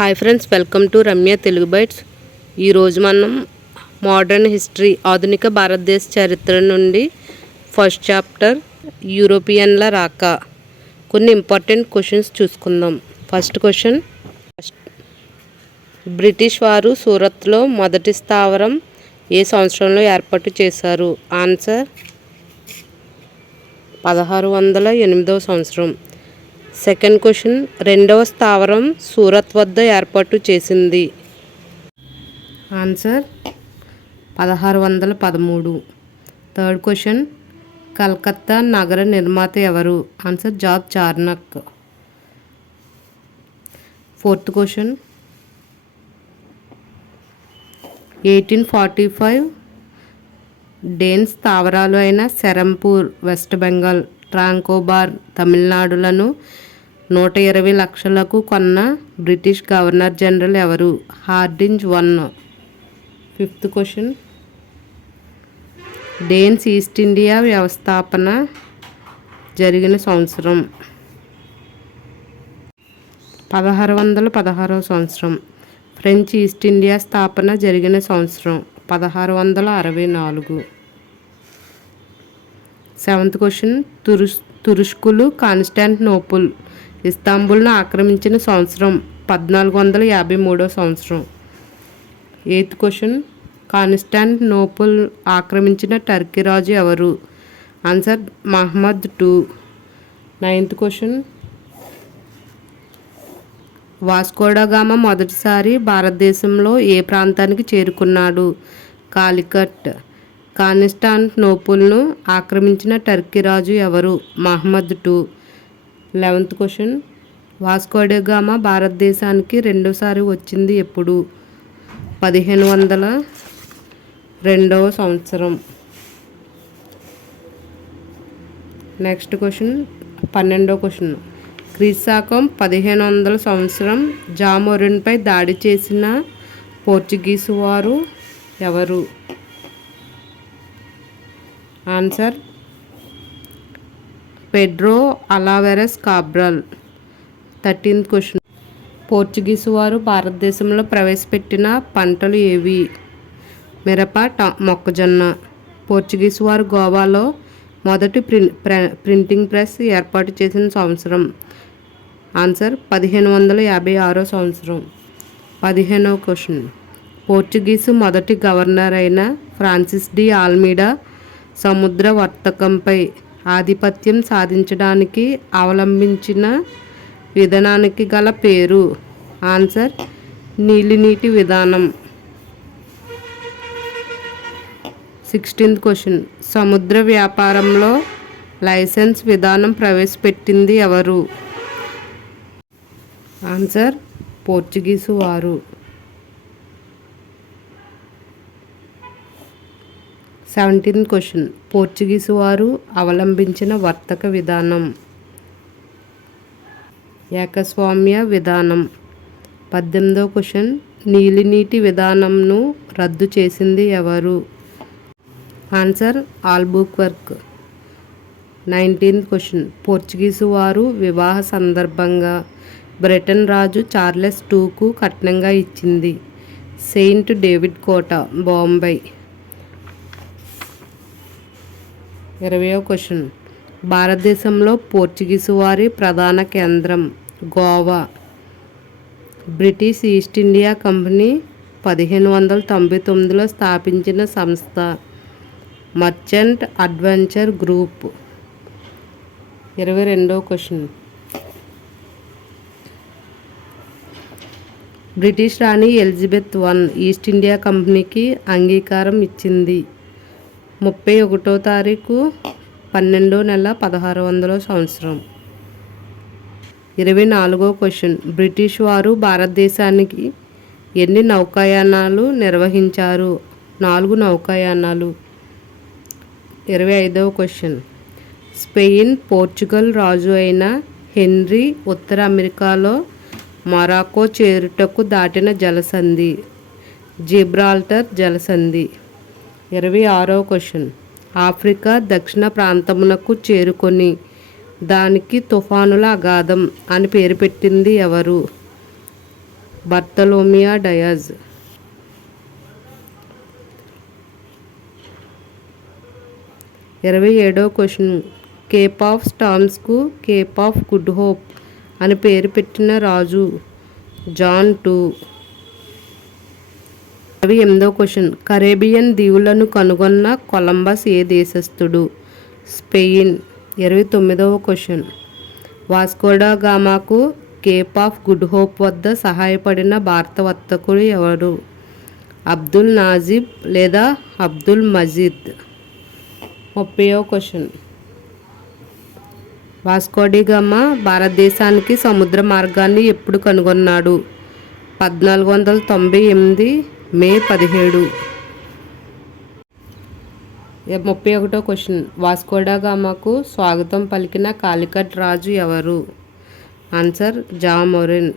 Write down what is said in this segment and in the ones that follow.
Hi friends, welcome to Ramya Telugu bytes. ఈరోజు మనం modern history ఆధునిక భారతదేశ చరిత్ర నుండి ఫస్ట్ చాప్టర్ యూరోపియన్ల రాక కొన్ని ఇంపార్టెంట్ క్వశ్చన్స్ చూసుకుందాం. ఫస్ట్ క్వశ్చన్, బ్రిటిష్ వారు సూరత్లో మొదటి స్థావరం ఏ సంవత్సరంలో ఏర్పాటు చేశారు? ఆన్సర్ 1608వ సంవత్సరం. సెకండ్ క్వశ్చన్, రెండవ స్థావరం సూరత్ వద్ద ఏర్పాటు చేసింది. ఆన్సర్ 1613. థర్డ్ క్వశ్చన్, కలకత్తా నగర నిర్మాత ఎవరు? Answer Job Charnock. Fourth question, 1845 Dane స్థావరాలు అయిన సెరంపూర్ వెస్ట్ బెంగాల్, ట్రాంకోబార్ తమిళనాడులను 120 లక్షలకు కొన్న బ్రిటిష్ గవర్నర్ జనరల్ ఎవరు? Hardinge 1. Fifth question, Danes East India వ్యవస్థాపన జరిగిన సంవత్సరం? 1616వ సంవత్సరం. ఫ్రెంచ్ ఈస్ట్ ఇండియా స్థాపన జరిగిన సంవత్సరం 1664. సెవెంత్ క్వశ్చన్, తురుష్కులు కాన్స్టాంటినోపుల్ ఇస్తాంబుల్ను ఆక్రమించిన సంవత్సరం? 1453వ సంవత్సరం. ఎయిత్ క్వశ్చన్, కాన్స్టాంటినోపుల్ ఆక్రమించిన టర్కీ రాజు ఎవరు? Answer Muhammad II. Ninth question, Vasco da Gama మొదటిసారి భారతదేశంలో ఏ ప్రాంతానికి చేరుకున్నాడు? కాలికట్. కాన్స్టాంటినోపుల్ను ఆక్రమించిన టర్కీ రాజు ఎవరు? Mohammed II. 11th question, Vasco da Gama భారతదేశానికి రెండోసారి వచ్చింది ఎప్పుడు? 1502వ సంవత్సరం. నెక్స్ట్ క్వశ్చన్, 12వ క్వశ్చన్, క్రీశాకం 1500 సంవత్సరం జామోరిన్పై దాడి చేసిన పోర్చుగీసు వారు ఎవరు? Answer Pedro Alvares Cabral. 13th question, Portuguese వారు భారతదేశంలో ప్రవేశపెట్టిన పంటలు ఏవి? మిరప, మొక్కజొన్న. పోర్చుగీసు వారు గోవాలో మొదటి ప్రింటింగ్ ప్రెస్ ఏర్పాటు చేసిన సంవత్సరం? ఆన్సర్ 1556వ సంవత్సరం. 15వ క్వశ్చన్, పోర్చుగీసు మొదటి గవర్నర్ అయిన ఫ్రాన్సిస్ డి ఆల్మీడా సముద్ర వర్తకంపై ఆధిపత్యం సాధించడానికి అవలంబించిన విధానానికి గల పేరు? ఆన్సర్ నీలినీటి విధానం. 16th క్వశ్చన్, సముద్ర వ్యాపారంలో లైసెన్స్ విధానం ప్రవేశపెట్టింది ఎవరు? ఆన్సర్ పోర్చుగీసు వారు. 17th క్వశ్చన్, పోర్చుగీసు వారు అవలంబించిన వర్తక విధానం? ఏకస్వామ్య విధానం. 18వ క్వశ్చన్, నీలినీటి విధానంను రద్దు చేసింది ఎవరు? ఆన్సర్ ఆల్బుక్వర్క్. 19th క్వశ్చన్, పోర్చుగీసు వారు వివాహ సందర్భంగా బ్రిటన్ రాజు చార్లెస్ IIకు కట్నంగా ఇచ్చింది? సెయింట్ డేవిడ్ కోట, బాంబే. 20వ క్వశ్చన్, భారతదేశంలో పోర్చుగీసు వారి ప్రధాన కేంద్రం? Goa. British East India company 1599లో స్థాపించిన సంస్థ? Merchant adventure group. 22వ క్వశ్చన్, బ్రిటిష్ రాణి ఎలిజబెత్ I ఈస్ట్ ఇండియా కంపెనీకి అంగీకారం ఇచ్చింది? 31వ తారీఖు 12వ నెల 1600వ సంవత్సరం. 24వ క్వశ్చన్, బ్రిటిష్ వారు భారతదేశానికి ఎన్ని నౌకాయానాలు నిర్వహించారు? 4 నౌకాయానాలు. 25వ క్వశ్చన్, స్పెయిన్ పోర్చుగల్ రాజు అయిన హెన్రీ ఉత్తర అమెరికాలో మొరాకో చేరుటకు దాటిన జలసంధి? జిబ్రాల్టర్ జలసంధి. 26వ క్వశ్చన్, ఆఫ్రికా దక్షిణ ప్రాంతమునకు చేరుకొని దానికి తుఫానుల అగాధం అని పేరు పెట్టింది ఎవరు? Bartolomeu Dias. 27వ క్వశ్చన్. కేప్ ఆఫ్ స్టార్మ్స్కు కేప్ ఆఫ్ గుడ్ హోప్ అని పేరు పెట్టిన రాజు జాన్ టూ. 28వ క్వశ్చన్. కరేబియన్ దీవులను కనుగొన్న కొలంబస్ ఏ దేశస్థుడు? స్పెయిన్. 29వ క్వశ్చన్. వాస్కోడా గామాకు కేప్ ఆఫ్ గుడ్ హోప్ వద్ద సహాయపడిన భారత వర్తకుడు ఎవరు? అబ్దుల్ నాజిబ్ లేదా అబ్దుల్ మజీద్. 30వ క్వశ్చన్. వాస్కోడి గామా భారతదేశానికి సముద్ర మార్గాన్ని ఎప్పుడు కనుగొన్నాడు? 1498 మే 17. 31వ క్వశ్చన్. వాస్కోడా గామాకు స్వాగతం పలికిన కాలికట్ రాజు ఎవరు? ఆన్సర్ జామోరిన్.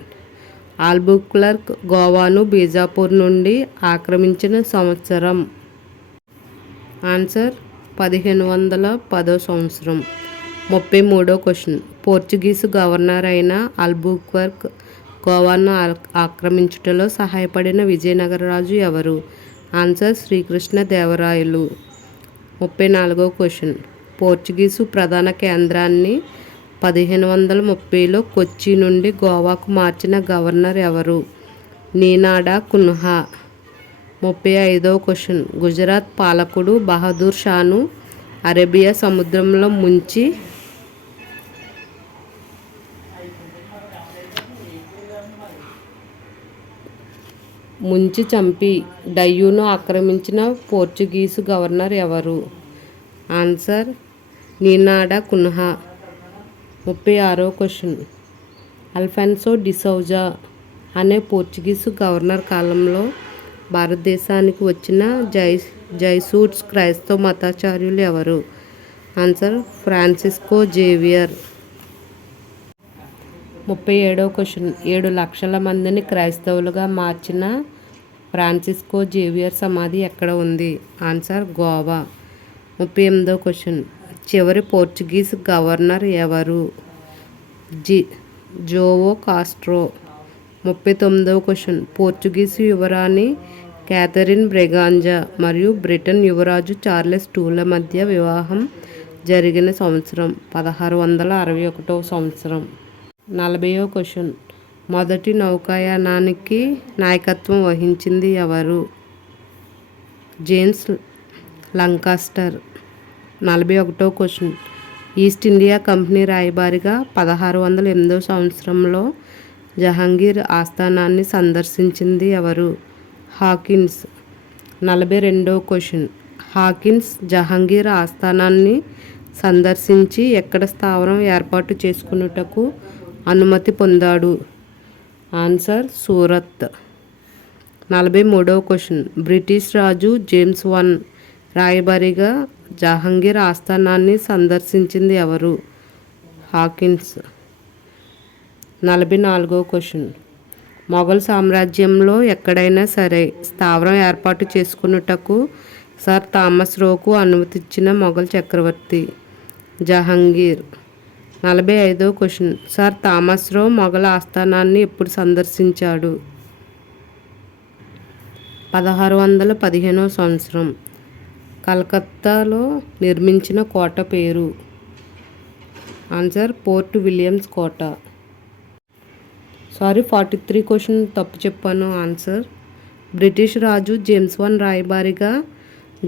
ఆల్బుక్లర్క్ గోవాను బీజాపూర్ నుండి ఆక్రమించిన సంవత్సరం? ఆన్సర్ 1510వ సంవత్సరం. 33వ క్వశ్చన్. పోర్చుగీసు గవర్నర్ అయిన ఆల్బుక్వర్క్ గోవాను ఆక్రమించుటలో సహాయపడిన విజయనగర రాజు ఎవరు? ఆన్సర్ శ్రీకృష్ణదేవరాయలు. 34వ క్వశ్చన్. పోర్చుగీసు ప్రధాన కేంద్రాన్ని 1530లో కొచ్చి నుండి గోవాకు మార్చిన గవర్నర్ ఎవరు? నీనాడా కున్హా. 35వ క్వశ్చన్. గుజరాత్ పాలకుడు బహదూర్ షాను అరేబియా సముద్రంలో ముంచి చంపి డయ్యూను ఆక్రమించిన పోర్చుగీసు గవర్నర్ ఎవరు? ఆన్సర్ నీనాడా కున్హా. 36వ క్వశ్చన్. అల్ఫాన్సో డిసౌజా అనే పోర్చుగీసు గవర్నర్ కాలంలో భారతదేశానికి వచ్చిన జైసూట్స్ క్రైస్తవ మతాచార్యులు ఎవరు? Answer Francisco Xavier. 37వ క్వశ్చన్. 7 లక్షల మందిని క్రైస్తవులుగా మార్చిన ఫ్రాన్సిస్కో జేవియర్ సమాధి ఎక్కడ ఉంది? ఆన్సర్ గోవా. 38వ క్వశ్చన్. చివరి పోర్చుగీస్ గవర్నర్ ఎవరు? జోవో కాస్ట్రో. 39వ క్వశ్చన్. పోర్చుగీసు యువరాణి క్యాథరిన్ బ్రెగాంజా మరియు బ్రిటన్ యువరాజు చార్లెస్ టూల మధ్య వివాహం జరిగిన సంవత్సరం? 1661వ సంవత్సరం. 40వ క్వశ్చన్. మొదటి నౌకాయానానికి నాయకత్వం వహించింది ఎవరు? James Lancaster. 41వ క్వశ్చన్. ఈస్ట్ ఇండియా కంపెనీ రాయబారిగా 1608వ సంవత్సరంలో జహాంగీర్ ఆస్థానాన్ని సందర్శించింది ఎవరు? హాకిన్స్. 42వ క్వశ్చన్. హాకిన్స్ జహాంగీర్ ఆస్థానాన్ని సందర్శించి ఎక్కడ స్థావరం ఏర్పాటు చేసుకున్నటకు అనుమతి పొందాడు? ఆన్సర్ సూరత్. 43వ క్వశ్చన్. బ్రిటిష్ రాజు జేమ్స్ I రాయబారిగా జహాంగీర్ ఆస్థానాన్ని సందర్శించింది ఎవరు? హాకిన్స్. 44వ క్వశ్చన్. మొఘల్ సామ్రాజ్యంలో ఎక్కడైనా సరే స్థావరం ఏర్పాటు చేసుకున్నటకు సర్ థామస్ రోకు అనుమతిచ్చిన మొఘల్ చక్రవర్తి? జహాంగీర్. 45వ question. Sir Thomas Roe Mughal ఆస్థానాన్ని ఎప్పుడు సందర్శించాడు? 1615వ సంవత్సరం. కలకత్తాలో నిర్మించిన కోట పేరు? ఆన్సర్ పోర్ట్ విలియమ్స్ కోట. 43 క్వశ్చన్ తప్పు చెప్పాను. ఆన్సర్ బ్రిటిష్ రాజు జేమ్స్ I రాయబారిగా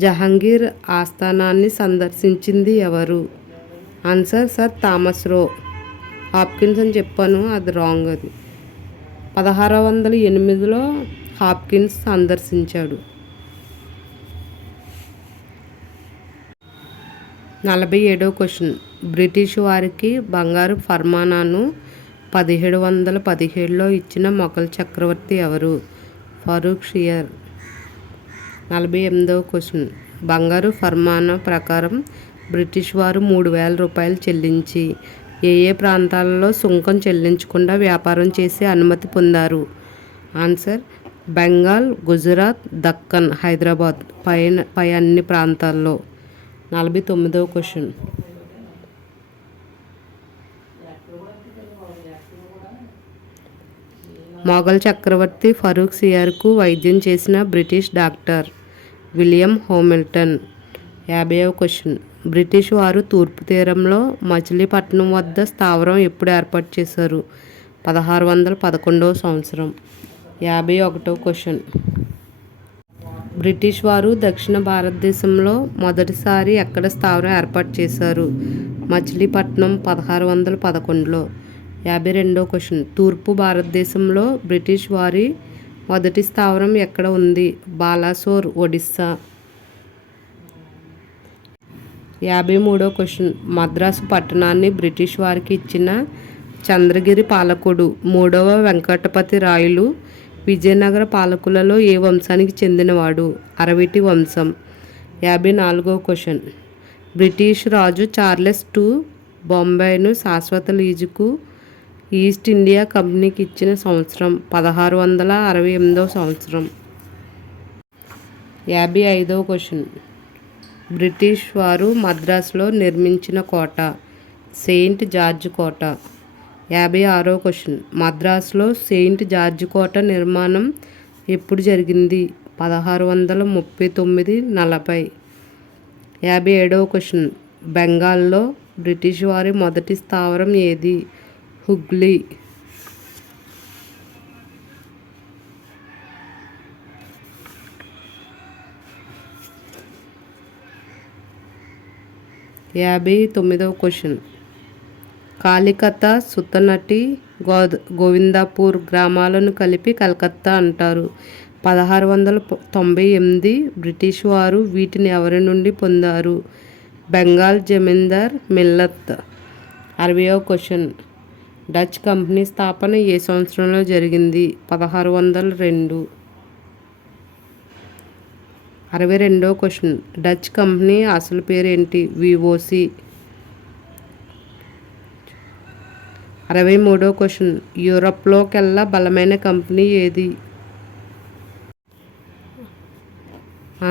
జహాంగీర్ ఆస్థానాన్ని సందర్శించింది ఎవరు? Answer sir Thomas Roe. Hopkins అని చెప్పాను, అది రాంగ్. అది 1608లో హాప్కిన్స్ సందర్శించాడు. 47వ క్వశ్చన్. బ్రిటిష్ వారికి బంగారు ఫర్మానాను 1717లో ఇచ్చిన మొఘల్ చక్రవర్తి ఎవరు? ఫరూక్ షియర్. 48వ క్వశ్చన్. బంగారు ఫర్మానా ప్రకారం బ్రిటిష్ వారు 3000 రూపాయలు చెల్లించి ఏ ప్రాంతాలలో సుంకం చెల్లించకుండా వ్యాపారం చేసే అనుమతి పొందారు? ఆన్సర్ బెంగాల్, గుజరాత్, దక్కన్, హైదరాబాద్ పై అన్ని ప్రాంతాల్లో. 49వ క్వశ్చన్. మొఘల్ చక్రవర్తి ఫరూక్ సియార్కు వైద్యం చేసిన బ్రిటిష్ డాక్టర్ విలియం హామిల్టన్. 50వ క్వశ్చన్. బ్రిటిష్ వారు తూర్పు తీరంలో మచిలీపట్నం వద్ద స్థావరం ఎప్పుడు ఏర్పాటు చేశారు? 1611వ సంవత్సరం. 51వ క్వశ్చన్. బ్రిటిష్ వారు దక్షిణ భారతదేశంలో మొదటిసారి ఎక్కడ స్థావరం ఏర్పాటు చేశారు? మచిలీపట్నం 1611లో. 52వ క్వశ్చన్. తూర్పు భారతదేశంలో బ్రిటిష్ వారి మొదటి స్థావరం ఎక్కడ ఉంది? బాలాసోర్, ఒడిస్సా. 53వ క్వశ్చన్. మద్రాసు పట్టణాన్ని బ్రిటిష్ వారికి ఇచ్చిన చంద్రగిరి పాలకుడు 3వ వెంకటపతి రాయలు విజయనగర పాలకులలో ఏ వంశానికి చెందినవాడు? అరవిటి వంశం. 54వ క్వశ్చన్. బ్రిటిష్ రాజు చార్లెస్ II బొంబాయిను శాశ్వత లీజుకు ఈస్ట్ ఇండియా కంపెనీకి ఇచ్చిన సంవత్సరం? 1668వ సంవత్సరం. 55వ క్వశ్చన్. బ్రిటిష్ వారు మద్రాసులో నిర్మించిన కోట? సెయింట్ జార్జ్ కోట. 56వ క్వశ్చన్. మద్రాసులో సెయింట్ జార్జ్ కోట నిర్మాణం ఎప్పుడు జరిగింది? 1639-40. 57వ క్వశ్చన్. బెంగాల్లో బ్రిటిష్ వారి మొదటి స్థావరం ఏది? హుగ్లీ. 59వ క్వశ్చన్. కాలికత, సుతనటి, గోవిందాపూర్ గ్రామాలను కలిపి కలకత్తా అంటారు. 1698 బ్రిటిష్ వారు వీటిని ఎవరి నుండి పొందారు? బెంగాల్ జమీందార్ మిల్లత్. 60వ క్వశ్చన్. డచ్ కంపెనీ స్థాపన ఏ సంవత్సరంలో జరిగింది? 1602. 62వ క్వశ్చన్. డచ్ కంపెనీ అసలు పేరు ఏంటి? VOC. 63వ క్వశ్చన్. యూరప్లోకెల్లా బలమైన కంపెనీ ఏది?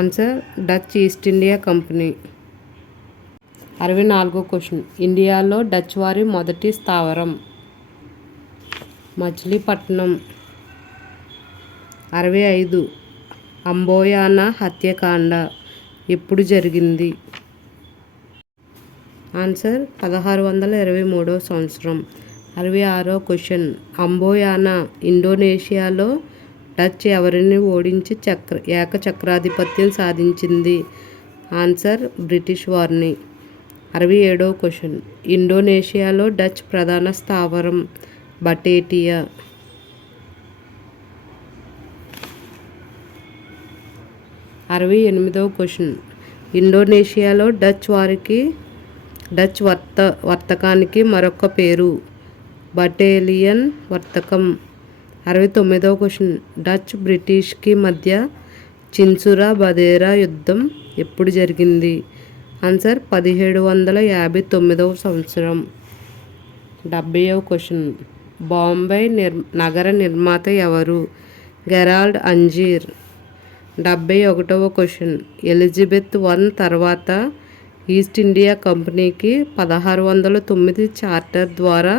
Answer Dutch East India company. 64వ క్వశ్చన్. ఇండియాలో డచ్ వారి మొదటి స్థావరం? మచిలీపట్నం. 65. అంబోయానా హత్యాకాండ ఎప్పుడు జరిగింది? ఆన్సర్ 1623వ సంవత్సరం. 66వ క్వశ్చన్. అంబోయానా ఇండోనేషియాలో డచ్ ఎవరిని ఓడించి ఏకచక్రాధిపత్యం సాధించింది? ఆన్సర్ బ్రిటిష్ వారిని. 67వ క్వశ్చన్. ఇండోనేషియాలో డచ్ ప్రధాన స్థావరం? బటేటియా. 68వ క్వశ్చన్. ఇండోనేషియాలో డచ్ వర్తకానికి మరొక పేరు? బటేలియన్ వర్తకం. 69వ క్వశ్చన్. డచ్ బ్రిటిష్కి మధ్య చిన్సురా బదేరా యుద్ధం ఎప్పుడు జరిగింది? ఆన్సర్ 1759వ సంవత్సరం. 70వ క్వశ్చన్. బాంబే నగర నిర్మాత ఎవరు? Gerald Aungier. 71వ క్వశ్చన్. ఎలిజబెత్ I తర్వాత ఈస్ట్ ఇండియా కంపెనీకి 1609 చార్టర్ ద్వారా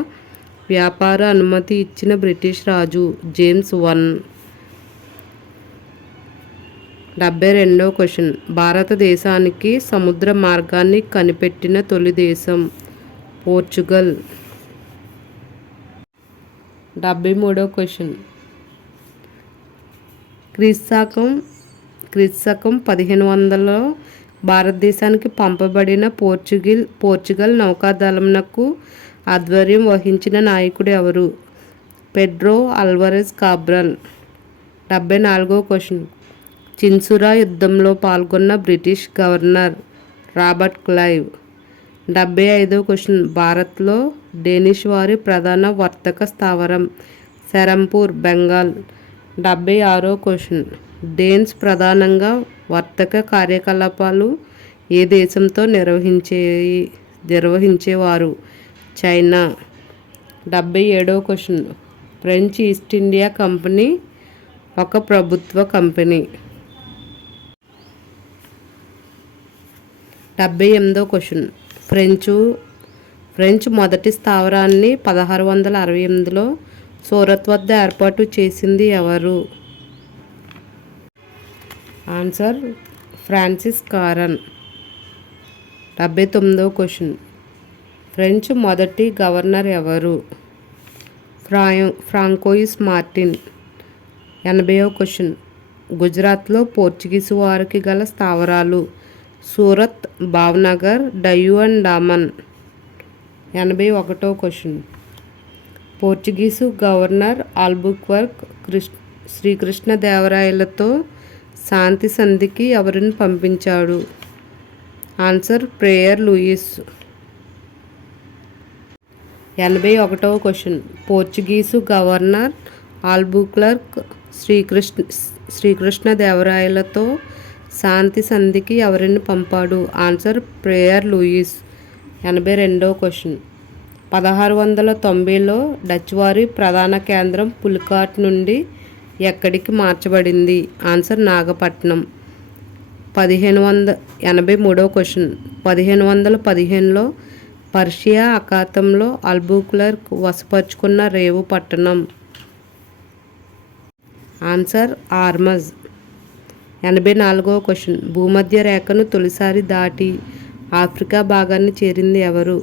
వ్యాపార అనుమతి ఇచ్చిన బ్రిటిష్ రాజు? James I. 72వ క్వశ్చన్. భారతదేశానికి సముద్ర మార్గాన్ని కనిపెట్టిన తొలి దేశం? పోర్చుగల్. 73వ క్వశ్చన్. క్రీస్తు శకం 1500లో భారతదేశానికి పంపబడిన పోర్చుగల్ నౌకాదళంనకు ఆధ్వర్యం వహించిన నాయకుడు ఎవరు? Pedro Alvarez Cabral. 74వ క్వశ్చన్. చిన్సురా యుద్ధంలో పాల్గొన్న బ్రిటిష్ గవర్నర్? Robert Clive. 75వ క్వశ్చన్. భారత్లో డేనిష్ వారి ప్రధాన వర్తక స్థావరం? సెరంపూర్, బెంగాల్. 76వ క్వశ్చన్. డేన్స్ ప్రధానంగా వర్తక కార్యకలాపాలు ఏ దేశంతో నిర్వహించేవారు? చైనా. 77వ question. French East India company ఒక ప్రభుత్వ కంపెనీ. 78వ క్వశ్చన్. ఫ్రెంచ్ మొదటి స్థావరాన్ని 1668లో సూరత్ వద్ద ఏర్పాటు చేసింది ఎవరు? Answer Francis Caron. 79వ క్వశ్చన్. ఫ్రెంచ్ మొదటి గవర్నర్ ఎవరు? Francois Martin. 80వ క్వశ్చన్. గుజరాత్లో పోర్చుగీసు వారికి గల స్థావరాలు సూరత్, భావనగర్, డయ్యూ అండ్ డామన్. 81వ క్వశ్చన్. పోర్చుగీసు గవర్నర్ ఆల్బుక్వర్క్ శ్రీకృష్ణదేవరాయలతో శాంతి సంధికి ఎవరిని పంపించాడు? Answer friar Luis. 81వ క్వశ్చన్. పోర్చుగీసు గవర్నర్ ఆల్బుక్వర్క్ శ్రీకృష్ణదేవరాయలతో శాంతి సంధికి ఎవరిని పంపాడు? Answer friar Luis. 82వ క్వశ్చన్. 1690లో డచ్ వారి ప్రధాన కేంద్రం పులికాట్ నుండి ఎక్కడికి మార్చబడింది? ఆన్సర్ నాగపట్నం. 83వ క్వశ్చన్. 1515లో పర్షియా అఖాతంలో ఆల్బుక్వర్క్ వశపరుచుకున్న రేవు పట్టణం? ఆన్సర్ ఆర్మజ్. 84వ క్వశ్చన్. భూమధ్య రేఖను తొలిసారి దాటి ఆఫ్రికా భాగాన్ని చేరింది ఎవరు?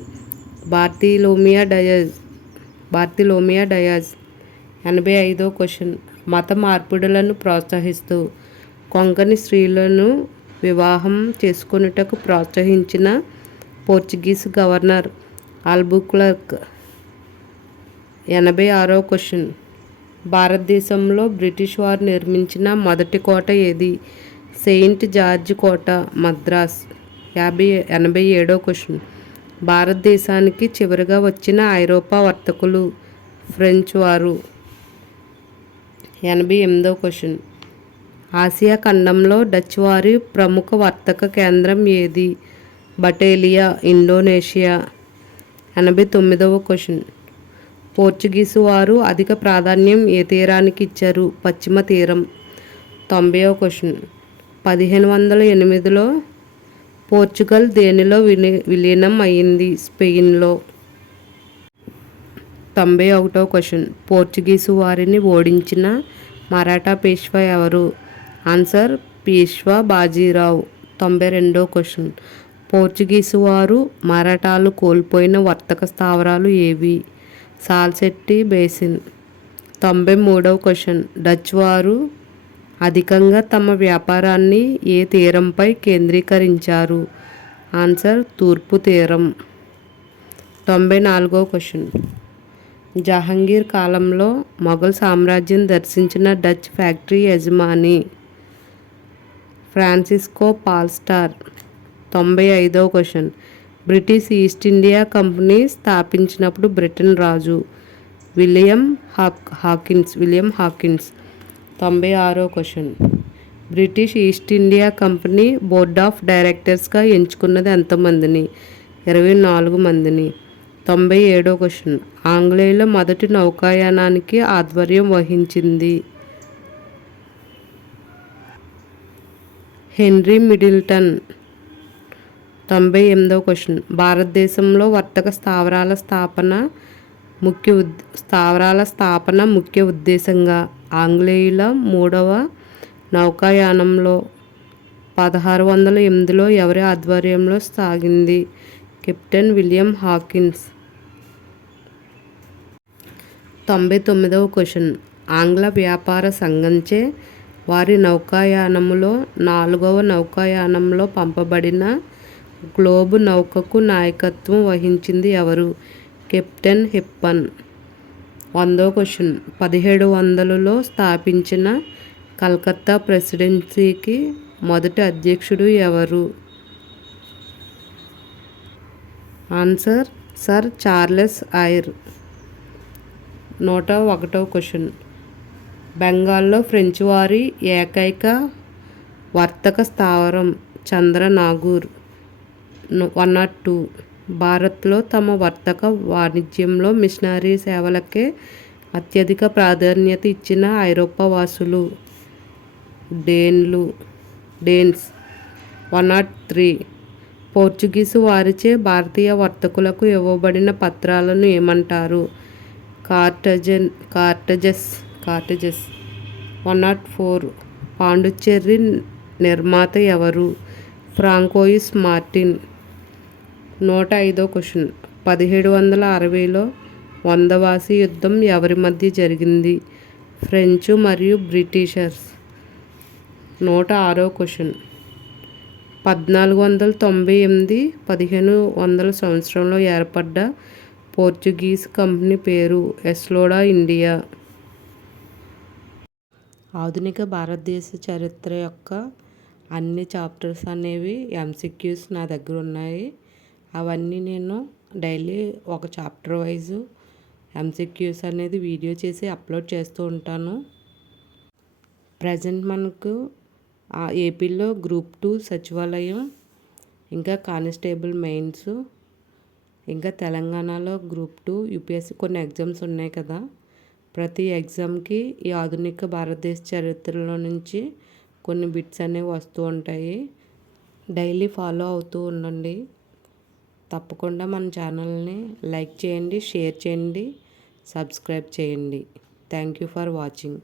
బార్తిలోమియో డయాజ్. 85వ క్వశ్చన్. మత మార్పిడులను ప్రోత్సహిస్తూ కొంకణి స్త్రీలను వివాహం చేసుకొనుటకు ప్రోత్సహించిన పోర్చుగీసు గవర్నర్ ఆల్బుక్వర్క్. 86వ క్వశ్చన్. భారతదేశంలో బ్రిటిష్ వారు నిర్మించిన మొదటి కోట ఏది? సెయింట్ జార్జ్ కోట, మద్రాస్. 87వ క్వశ్చన్. భారతదేశానికి చివరిగా వచ్చిన ఐరోపా వర్తకులు ఫ్రెంచ్ వారు. 88వ క్వశ్చన్. ఆసియా ఖండంలో డచ్ వారి ప్రముఖ వర్తక కేంద్రం ఏది? బటేలియా, ఇండోనేషియా. 89వ క్వశ్చన్. పోర్చుగీసు వారు అధిక ప్రాధాన్యం ఏ తీరానికి ఇచ్చారు? పశ్చిమ తీరం. 90వ క్వశ్చన్. 1508లో పోర్చుగల్ దేనిలో విలీనం అయింది? స్పెయిన్లో. 91వ క్వశ్చన్. పోర్చుగీసు వారిని ఓడించిన మరాఠా పేష్వా ఎవరు? ఆన్సర్ పేష్వా బాజీరావు. 92వ క్వశ్చన్. పోర్చుగీసు వారు మరాఠాలు కోల్పోయిన వర్తక స్థావరాలు ఏవి? సాల్సెట్టి బేసిన్. 93వ క్వశ్చన్. డచ్ వారు అధికంగా తమ వ్యాపారాన్ని ఏ తీరంపై కేంద్రీకరించారు? ఆన్సర్ తూర్పు తీరం. 94వ క్వశ్చన్. జహాంగీర్ కాలంలో మొఘల్ సామ్రాజ్యం దర్శించిన డచ్ ఫ్యాక్టరీ యజమాని? Francisco Pelsaert. 95వ question. British East India company స్థాపించినప్పుడు బ్రిటన్ రాజు? William Hawkins. 96వ question. British East India company board of డైరెక్టర్స్గా ఎంచుకున్నది ఎంతమందిని? 24 మందిని. 97వ క్వశ్చన్. ఆంగ్లేయుల మొదటి నౌకాయానానికి ఆధ్వర్యం వహించింది? Henry Middleton. 98వ క్వశ్చన్. భారతదేశంలో వర్తక స్థావరాల స్థాపన ముఖ్య ఉద్దేశంగా ఆంగ్లేయుల మూడవ నౌకాయానంలో 1608లో ఎవరి ఆధ్వర్యంలో సాగింది? Captain William Hawkins. 99వ క్వశ్చన్. ఆంగ్ల వ్యాపార సంఘంచే వారి నౌకాయానములో 4వ నౌకాయానంలో పంపబడిన గ్లోబ్ నౌకకు నాయకత్వం వహించింది ఎవరు? కెప్టెన్ హిప్పన్. 100వ క్వశ్చన్. 1700లో స్థాపించిన కలకత్తా ప్రెసిడెన్సీకి మొదటి అధ్యక్షుడు ఎవరు? Answer sir Charles Eyre. 101వ క్వశ్చన్. బెంగాల్లో ఫ్రెంచ్ వారి ఏకైక వర్తక స్థావరం చంద్రనాగూర్. 102. భారత్లో తమ వర్తక వాణిజ్యంలో మిషనరీ సేవలకే అత్యధిక ప్రాధాన్యత ఇచ్చిన ఐరోపా వాసులు? డేన్స్. 103. పోర్చుగీసు వారిచే భారతీయ వర్తకులకు ఇవ్వబడిన పత్రాలను ఏమంటారు? కార్టెజెస్ 104 పాండిచ్చేరి నిర్మాత ఎవరు? Francois Martin. 105వ క్వశ్చన్ 1760లో వందవాసి యుద్ధం ఎవరి మధ్య జరిగింది? ఫ్రెంచ్ మరియు బ్రిటిషర్స్. 106వ క్వశ్చన్ 1498 1500 సంవత్సరంలో ఏర్పడ్డ పోర్చుగీస్ కంపెనీ పేరు? ఎస్లోడా ఇండియా. ఆధునిక భారతదేశ చరిత్ర యొక్క అన్ని చాప్టర్స్ అనేవి ఎంసీక్యూస్ నా దగ్గర ఉన్నాయి. అవన్నీ నేను డైలీ ఒక చాప్టర్ వైజు ఎంసీక్యూస్ అనేది వీడియో చేసి అప్లోడ్ చేస్తూ ఉంటాను. ప్రజెంట్ మనకు ఏపీలో గ్రూప్ 2 సచివాలయం, ఇంకా కానిస్టేబుల్ మెయిన్స్, ఇంకా తెలంగాణలో గ్రూప్ 2 యూపీఎస్సీ కొన్ని ఎగ్జామ్స్ ఉన్నాయి కదా. ప్రతి ఎగ్జామ్కి ఈ ఆధునిక భారతదేశ చరిత్రలో నుంచి కొన్ని బిట్స్ అనేవి వస్తూ ఉంటాయి. డైలీ ఫాలో అవుతూ ఉండండి. తప్పకుండా మన ఛానల్ని లైక్ చేయండి, షేర్ చేయండి, సబ్స్క్రైబ్ చేయండి. Thank you for watching.